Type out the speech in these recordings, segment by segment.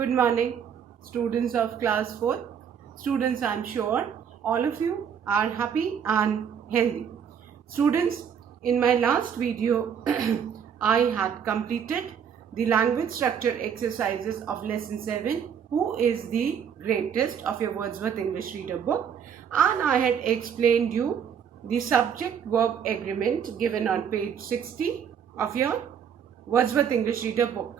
Good morning, students of class 4. Students, I'm sure all of you are happy and healthy. Students, in my last video, I had completed the language structure exercises of lesson 7, Who is the Greatest of your Wordsworth English Reader book, and I had explained you the subject verb agreement given on page 60 of your Wordsworth English Reader book.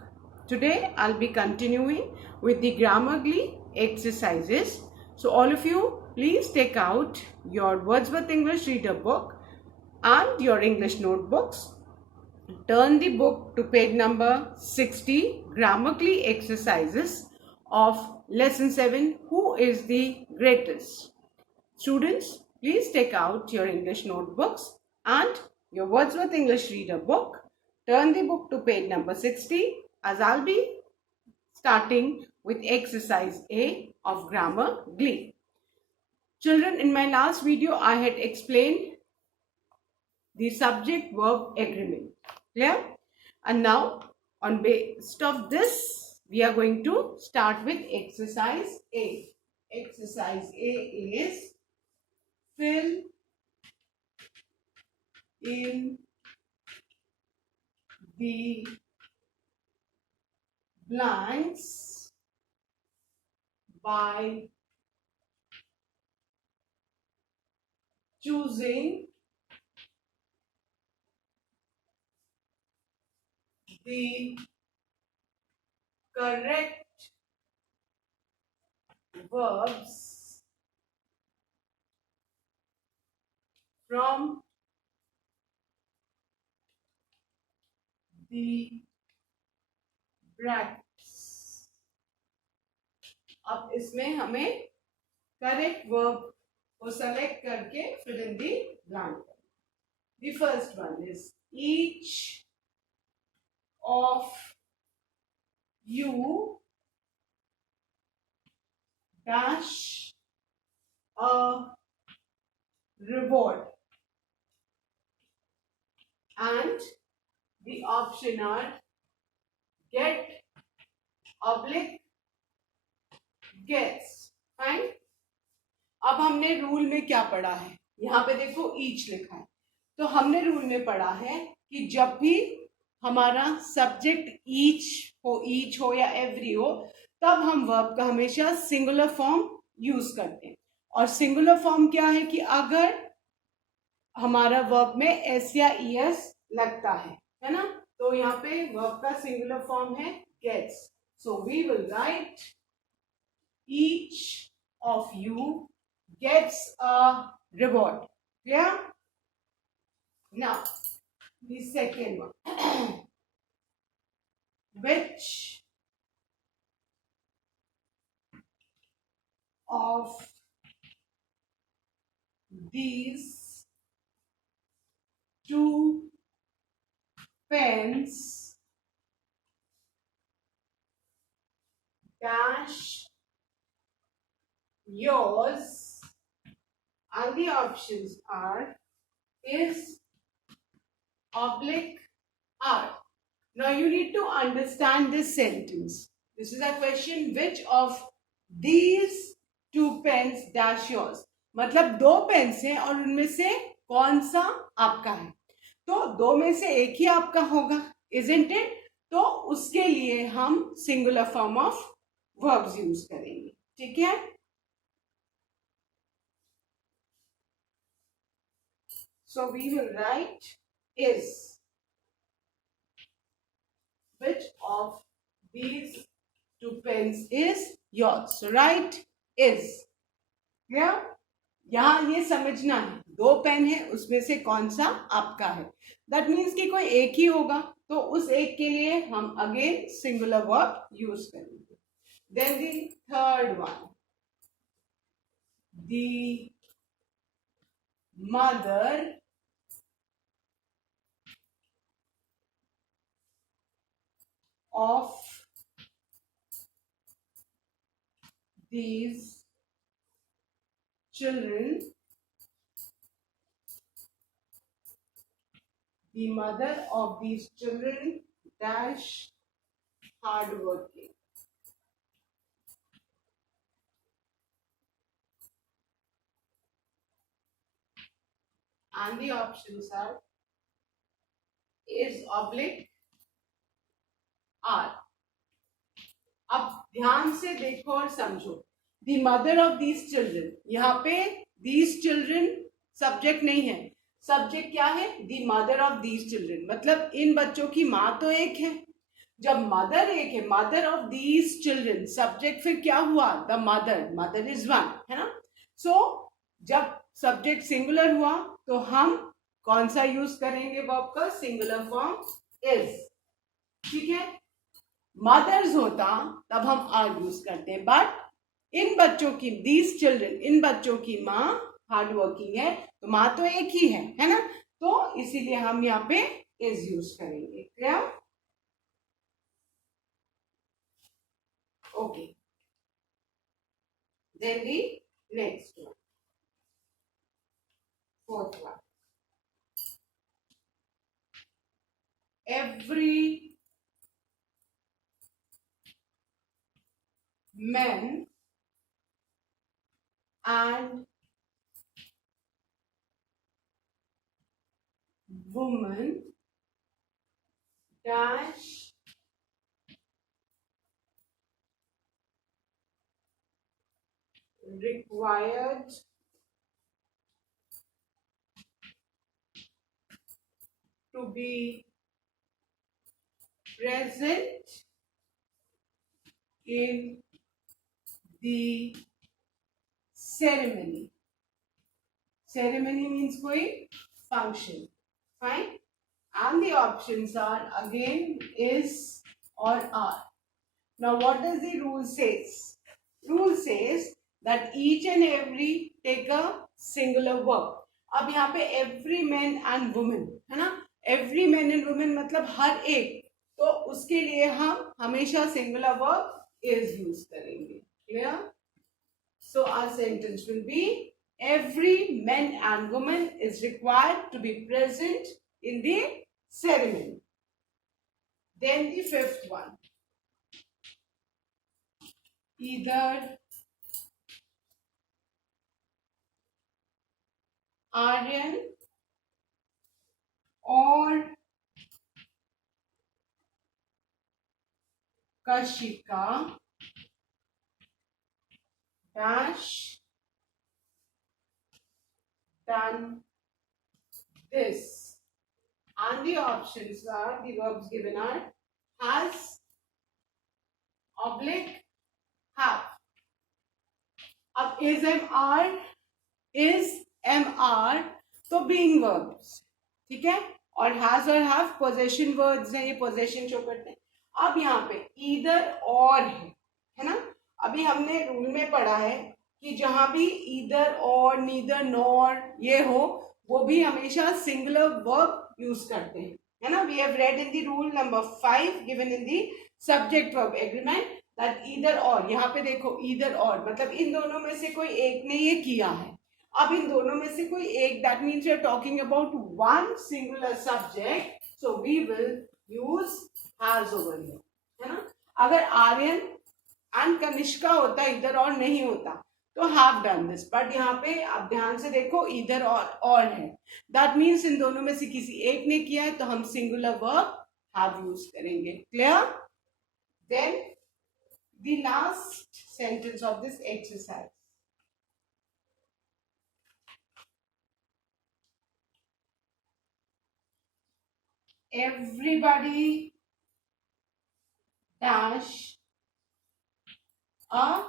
Today I'll be continuing with the Grammarly exercises. So all of you, please take out your Wordsworth English Reader book and your English notebooks. Turn the book to page number 60, Grammarly exercises of lesson 7, Who is the Greatest? Students, please take out your English notebooks and your Wordsworth English Reader book. Turn the book to page number 60 as I'll be starting with exercise A of Grammarly. Children, in my last video, I had explained the subject verb agreement. Clear? And now, on based of this, we are going to start with exercise A. Exercise A is fill in the blanks by choosing the correct verbs from the brackets. अब इसमें हमें correct verb को select करके fill in the blank. The first one is each of you dash a reward, and the option are get oblique gets. Fine. अब हमने rule में क्या पढ़ा है, यहाँ पे देखो ईच लिखा है. तो हमने रूल में पढ़ा है कि जब भी हमारा सब्जेक्ट ईच हो या एवरी हो, तब हम वर्ब का हमेशा सिंगुलर फॉर्म यूज करते हैं. और सिंगुलर फॉर्म क्या है कि अगर हमारा वर्ब में एस या ईएस लगता है ना. तो यहाँ पे वर्ब का सिंगुलर फॉर्म है gets. So we will write each of you gets a reward. Clear? Now, the second one. Which of these two pens dash yours, and the options are is oblique are. Now you need to understand this sentence. This is a question, which of these two pens dash yours. मतलब दो pens हैं और उनमें से कौन सा आपका है. तो दो में से एक ही आपका होगा, isn't it? तो उसके लिए हम singular form of verbs use करेंगे. ठीक है. So we will write is. Which of these two pens is yours? So write is. Yeah? यहाँ ये समझना है, दो पेन है, उसमें से कौन सा आपका है. दैट मीन्स कि कोई एक ही होगा, तो उस एक के लिए हम अगेन सिंगुलर वर्ब यूज करेंगे. Then the third one, the mother of these children, the mother of these children dash hardworking. and the options are is, oblique, are. अब ध्यान से देखो और समझो. The mother of these children, यहाँ पे these children subject नहीं है. सब्जेक्ट क्या है? The mother of these children, मतलब इन बच्चों की माँ तो एक है. जब मदर एक है, mother of these children, subject फिर क्या हुआ? The mother. Mother is one, है ना. सो जब सब्जेक्ट सिंगुलर हुआ तो हम कौन सा यूज करेंगे वर्ब का? Singular form is. ठीक है. मदर्स होता तब हम आर यूज करते हैं. बट इन बच्चों की, दीज चिल्ड्रन, इन बच्चों की माँ हार्ड वर्किंग है, तो माँ तो एक ही है ना. तो इसीलिए हम यहाँ पे इज यूज करेंगे. Clear? Okay. Then the next one, fourth one. Every man and woman dash required to be present in the ceremony. Ceremony means koi function. Fine. And the options are again is or are. Now what does the rule says? Rule says that each and every take a singular verb. अब यहाँ पे every man and woman है ना. every man and woman मतलब हर एक, तो उसके लिए हम हमेशा सिंगुलर वर्ब is यूज करेंगे. Clear? So our sentence will be every man and woman is required to be present in the ceremony. Then the fifth one, either Aryan or Kashika dash done this. And the options are, the verbs given are has, oblique, have. अब is, am, are तो being verbs. ठीक है. और has और have possession words हैं, ये possession show करते हैं. अब यहाँ पे either or है ना. अभी हमने रूल में पढ़ा है कि जहां भी either or, neither nor ये हो, वो भी हमेशा सिंगुलर वर्ब यूज करते हैं, है ना. We have read in the rule number 5 given in the subject verb agreement that either or. यहाँ पे देखो ईदर और मतलब इन दोनों में से कोई एक ने ये किया है. अब इन दोनों में से कोई एक, that means we are talking about one singular subject, so we will use has over here, है ना. अगर आर्यन एंड कनिष्का होता, इधर और नहीं होता, तो हैव डन दिस. बट यहाँ पे आप ध्यान से देखो इधर और है, दैट मीन्स इन दोनों में से किसी एक ने किया है, तो हम सिंगुलर वर्ब हैव यूज करेंगे. Clear? Then the last sentence of this exercise, everybody dash a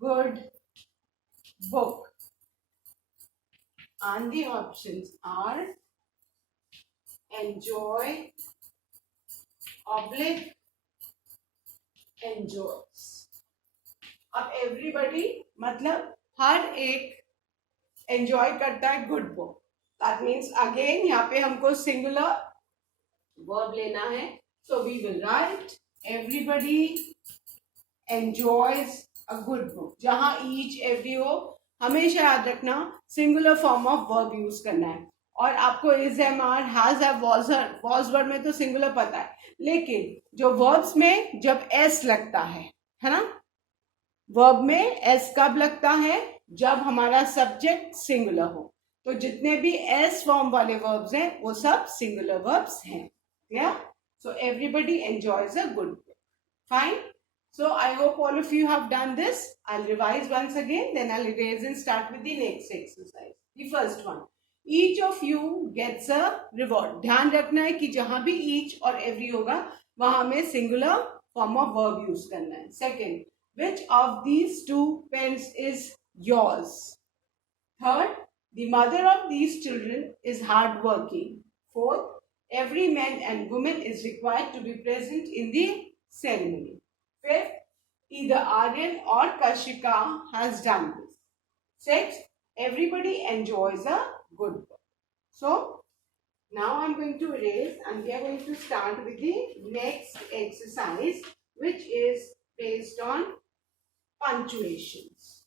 good book. And the options are enjoy, oblique, enjoys. अब everybody मतलब हर एक enjoy करता है good book. That means again यहाँ पे हमको singular verb लेना है. So we will write everybody enjoys a good book. जहाँ each, every हो, हमेशा याद रखना singular form of verb use करना है. और आपको is, am, are, has, have, was word में तो सिंगुलर पता है, लेकिन जो वर्ब्स में जब s लगता है ना, वर्ब में s कब लगता है? जब हमारा सब्जेक्ट सिंगुलर हो. तो जितने भी एस फॉर्म वाले वर्ब्स हैं वो सब सिंगुलर वर्ब्स हैं. Clear? So everybody enjoys a good book. Fine. So I hope all of you have done this. I'll revise once again, then I'll erase and start with the next exercise. The first one. Each of you gets a reward. ध्यान रखना है कि जहां भी each और every होगा वहां में singular form of verb use करना है. Second, which of these two pens is yours? Third, the mother of these children is hardworking. Fourth, every man and woman is required to be present in the ceremony. Fifth, either Aryan or Kashika has done this. Sixth, everybody enjoys a good book. So, now I'm going to erase and we are going to start with the next exercise, which is based on punctuations.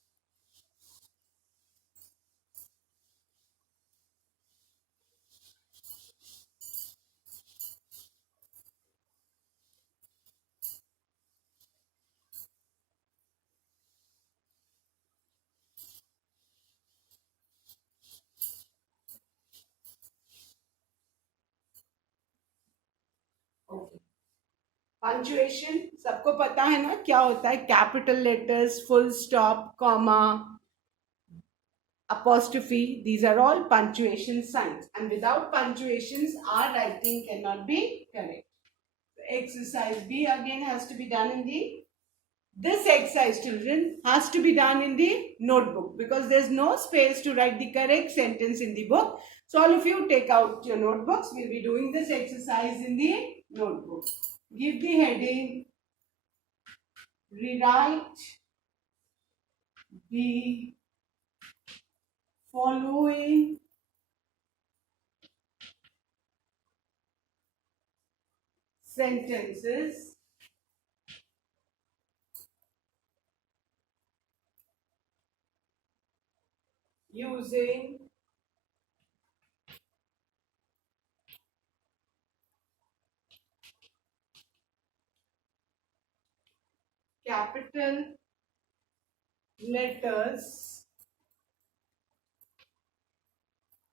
Punctuation सबको पता है ना क्या होता है. Capital letters, full stop, comma, apostrophe, these are all punctuation signs, and without punctuations our writing cannot be correct. Exercise B again has to be done in the, this exercise children has to be done in the notebook because there's no space to write the correct sentence in the book. So all of you take out your notebooks. We'll be doing this exercise in the notebook. Give the heading, rewrite the following sentences using capital letters,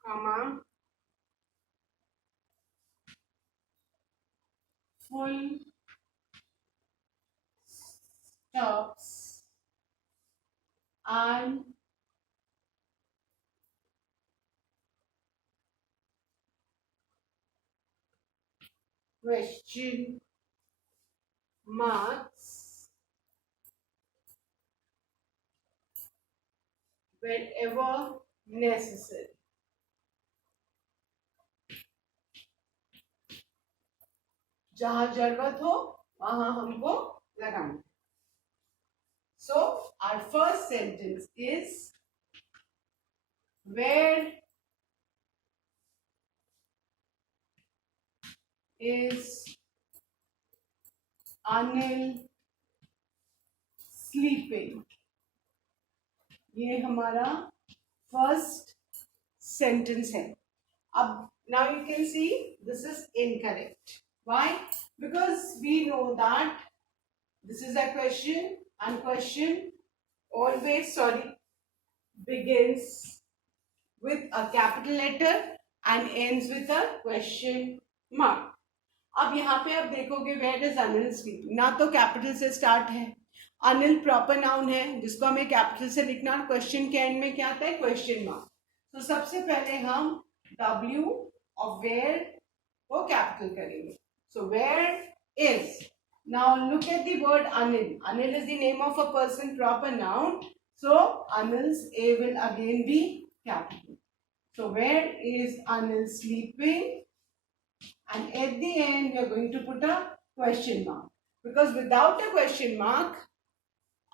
comma, full stops and question marks wherever necessary. जहां जरूरत हो वहां हमको लगाना. So our first sentence is, where is Anil sleeping? ये हमारा first sentence है. अब now you can see this is incorrect. Why? Because we know that this is a question and question always begins with a capital letter and ends with a question mark. अब यहाँ पे आप देखोगे where is Anil sleeping, ना तो capital से start है. Anil proper noun है जिसको हमें कैपिटल से लिखना. क्वेश्चन के एंड में क्या आता है? Question mark. तो सबसे पहले हम W of where को कैपिटल करेंगे. So where is. Now look at the word Anil. Anil is the name of a person, proper noun. So Anil's A will again be capital. So where is Anil sleeping? And at the end we are going to put a question mark. Because without a question mark,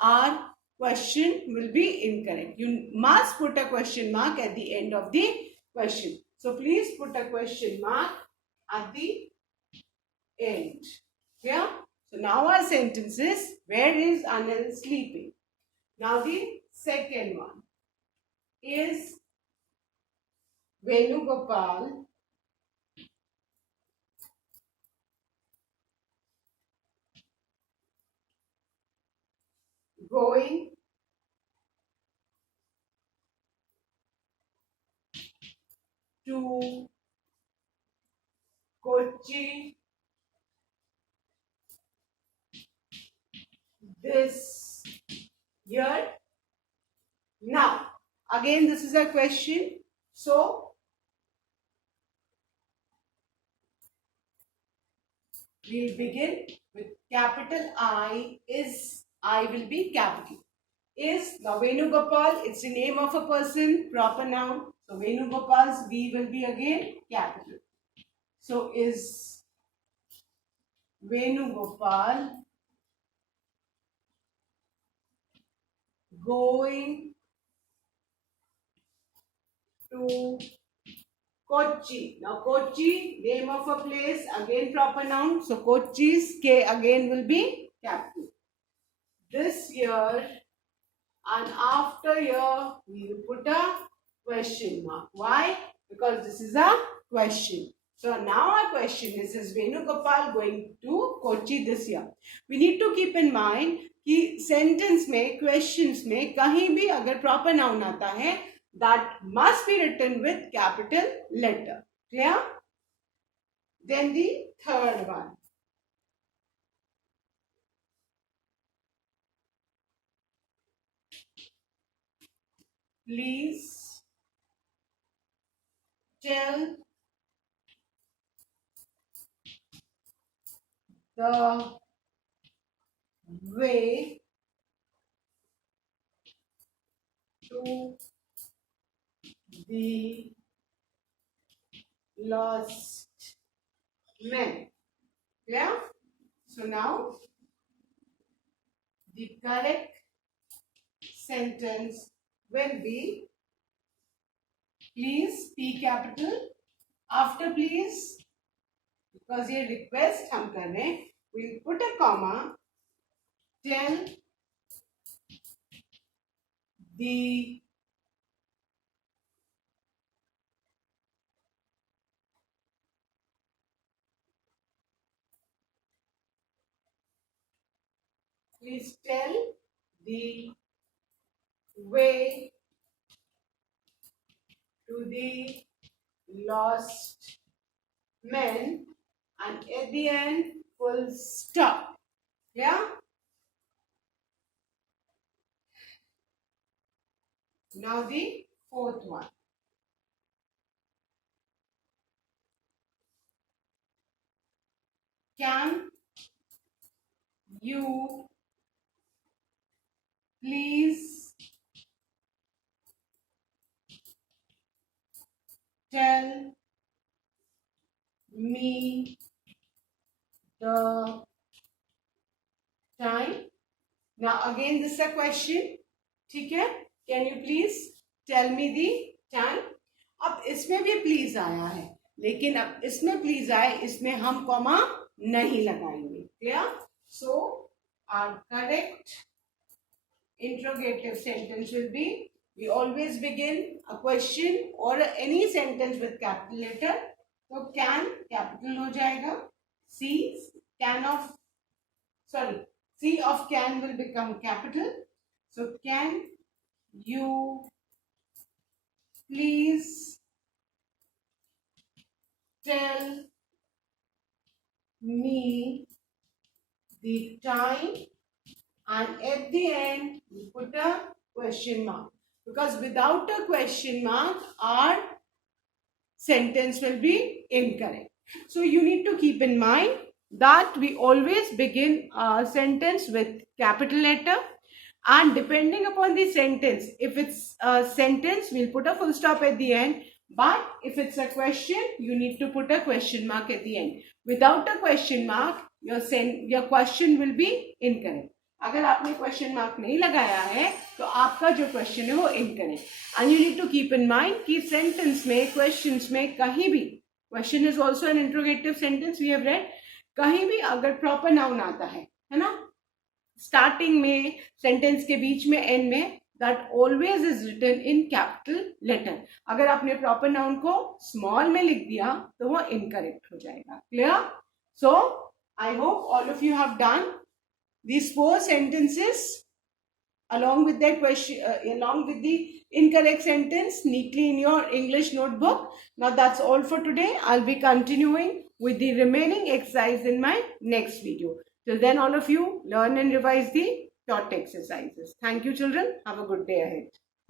our question will be incorrect. You must put a question mark at the end of the question. So please put a question mark at the end. Yeah? So now our sentence is, where is Anil sleeping? Now the second one is, Venugopal going to Kochi this year. Now, again, this is a question. So, we'll begin with capital I. Is I will be capital. Is now Venugopal, it's the name of a person, proper noun. So, Venugopal's V will be again capital. So, is Venugopal going to Kochi? Now Kochi, name of a place, again proper noun. So Kochi's K again will be capital. This year, and after year we will put a question mark. Why? Because this is a question. So now our question is Venugopal going to Kochi this year? We need to keep in mind कि sentence में, questions में कहीं भी अगर proper noun आता है, that must be written with capital letter. Clear? Then the third one. Please tell the way to the lost men. Clear? So now the correct sentence will be please, P capital. After please, because ये request हम कर रहे हैं, we'll put a comma. Tell the please tell the way to the lost men, and at the end full stop. Yeah? Now the fourth one. Can you please tell me the time? Now again this is a question. ठीक है? Can you please tell me the time? अब इसमें भी please आया है, लेकिन अब इसमें please आए, इसमें हम कॉमा नहीं लगाएंगे. Clear? So our correct interrogative sentence will be, we always begin a question or any sentence with capital letter. So can capital हो जाएगा. C of can will become capital. So can you please tell me the time? And at the end we put a question mark, because without a question mark our sentence will be incorrect. So you need to keep in mind that we always begin a sentence with capital letter, and depending upon the sentence, if it's a sentence we'll put a full stop at the end, but if it's a question you need to put a question mark at the end. Without a question mark your question will be incorrect. अगर आपने question mark नहीं लगाया है तो आपका जो question है वो incorrect. And you need to keep in mind कि सेंटेंस में, क्वेश्चंस में कहीं भी, question is also an interrogative sentence we have read, कहीं भी अगर प्रॉपर नाउन आता है ना, स्टार्टिंग में, सेंटेंस के बीच में, एंड में, that always is written in capital letter. अगर आपने प्रॉपर नाउन को स्मॉल में लिख दिया तो वो इनकरेक्ट हो जाएगा. Clear? So I hope all of you have done these 4 sentences along with that question, along with the incorrect sentence neatly in your English notebook. Now that's all for today. I'll be continuing with the remaining exercise in my next video. Till then, all of you learn and revise the taught exercises. Thank you, children. Have a good day ahead.